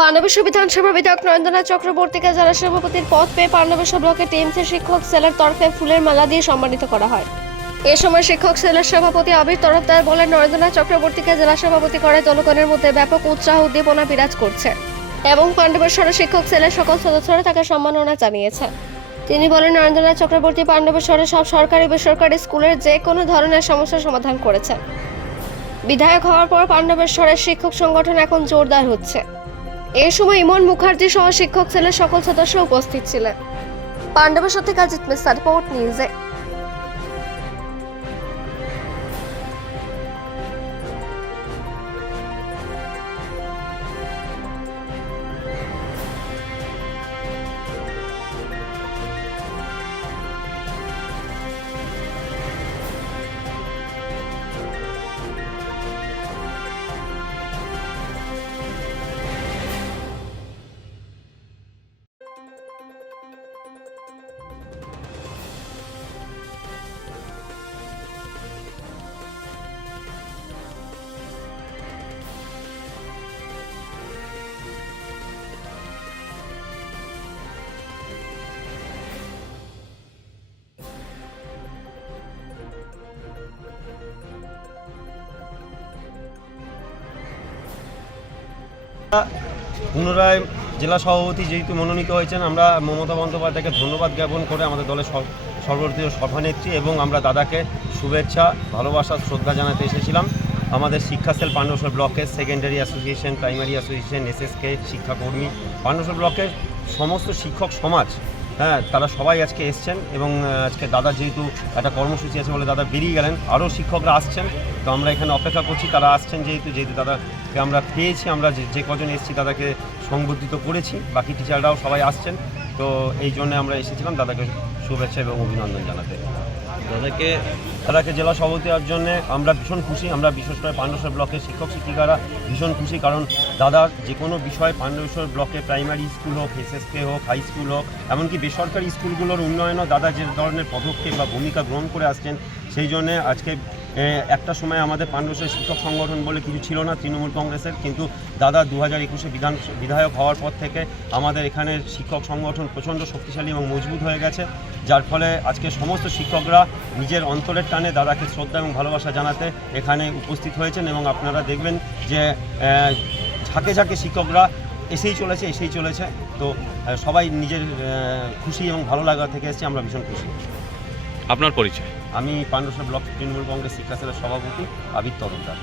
পাণ্ডবেশ্বর বিধানসভা বিধায়ক নরেন্দ্রনাথ চক্রবর্তীকে জেলা সভাপতির পদ পেয়ে পাণ্ডবেশ্বর ব্লকের টিএমসি শিক্ষক সেলের তরফে ফুলের মালা দিয়ে সম্মানিত করা হয়। এ সময় শিক্ষক সেলের সভাপতি আবির তরফদার বলেন, নরেন্দ্রনাথ চক্রবর্তীকে জেলা সভাপতি করে জনগণের মধ্যে ব্যাপক উৎসাহ, উদ্দীপনা বিরাজ করছে এবং পাণ্ডবেশ্বরের শিক্ষক সেলের সকল সদস্যরা তাকে সম্মাননা জানিয়েছে। তিনি বলেন, নরেন্দ্রনাথ চক্রবর্তী পাণ্ডবেশ্বরের সব সরকারি, বেসরকারি স্কুলের যে কোনো ধরনের সমস্যার সমাধান করেছেন। বিধায়ক হওয়ার পর পাণ্ডবেশ্বরের শিক্ষক সংগঠন এখন জোরদার হচ্ছে। এই সময় ইমন মুখার্জি সহ শিক্ষক সেলের সকল সদস্য উপস্থিত ছিলেন। পাণ্ডবেশ্বর থেকে অজিত মিস্তার পোর্ট নিউজে পুনরায় জেলা সভাপতি যেহেতু মনোনীত হয়েছেন, আমরা মমতা বন্দ্যোপাধ্যায়কে ধন্যবাদ জ্ঞাপন করে আমাদের দলের সর- সর্বভারতীয় সভানেত্রী এবং আমরা দাদাকে শুভেচ্ছা, ভালোবাসা, শ্রদ্ধা জানাতে এসেছিলাম। আমাদের শিক্ষা সেল পাণ্ডবসর ব্লকের secondary association primary association SSK শিক্ষাকর্মী Pandabsar ব্লকের সমস্ত শিক্ষক সমাজ হ্যাঁ তারা সবাই আজকে এসছেন এবং আজকে দাদা যেহেতু একটা কর্মসূচি আছে বলে দাদা বেরিয়ে গেলেন আরও শিক্ষকরা আসছেন। তো আমরা এখানে অপেক্ষা করছি, তারা আসছেন যেহেতু যেহেতু দাদাকে আমরা পেয়েছি, আমরা যে কজন এসেছি দাদাকে সংবর্ধিত করেছি, বাকি টিচাররাও সবাই আসছেন। তো এই জন্য আমরা এসেছিলাম দাদাকে শুভেচ্ছা এবং অভিনন্দন জানাতে। দাদাকে দাদাকে জেলা সভাপতি হওয়ার জন্য আমরা ভীষণ খুশি, আমরা বিশেষ করে পাণ্ডবেশ্বর ব্লকের শিক্ষক শিক্ষিকারা ভীষণ খুশি কারণ দাদা যে কোনো বিষয় পাণ্ডবেশ্বর ব্লকে প্রাইমারি স্কুল হোক, এসএসকে হোক, হাই স্কুল হোক, এমনকি বেসরকারি স্কুলগুলোর উন্নয়নও দাদা যে ধরনের পদক্ষেপ বা ভূমিকা গ্রহণ করে আসছেন, সেই জন্যে আজকে একটা সময় আমাদের পাণ্ডবেশ্বর শিক্ষক সংগঠন বলে কিছু ছিল না তৃণমূল কংগ্রেসের, কিন্তু দাদা দু হাজার একুশে বিধান, বিধায়ক হওয়ার পর থেকে আমাদের এখানে শিক্ষক সংগঠন প্রচণ্ড শক্তিশালী এবং মজবুত হয়ে গেছে, যার ফলে আজকে সমস্ত শিক্ষকরা নিজের অন্তরের টানে দাদাকে শ্রদ্ধা এবং ভালোবাসা জানাতে এখানে উপস্থিত হয়েছেন এবং আপনারা দেখবেন যে ঝাঁকে ঝাঁকে শিক্ষকরা এসেই চলেছে এসেই চলেছে, তো সবাই নিজের খুশি এবং ভালো লাগা থেকে এসেছি, আমরা ভীষণ খুশি। আপনার পরিচয়। আমি পাণ্ডসা ব্লক তৃণমূল কংগ্রেস শিক্ষা সভাপতি আবির তরফদার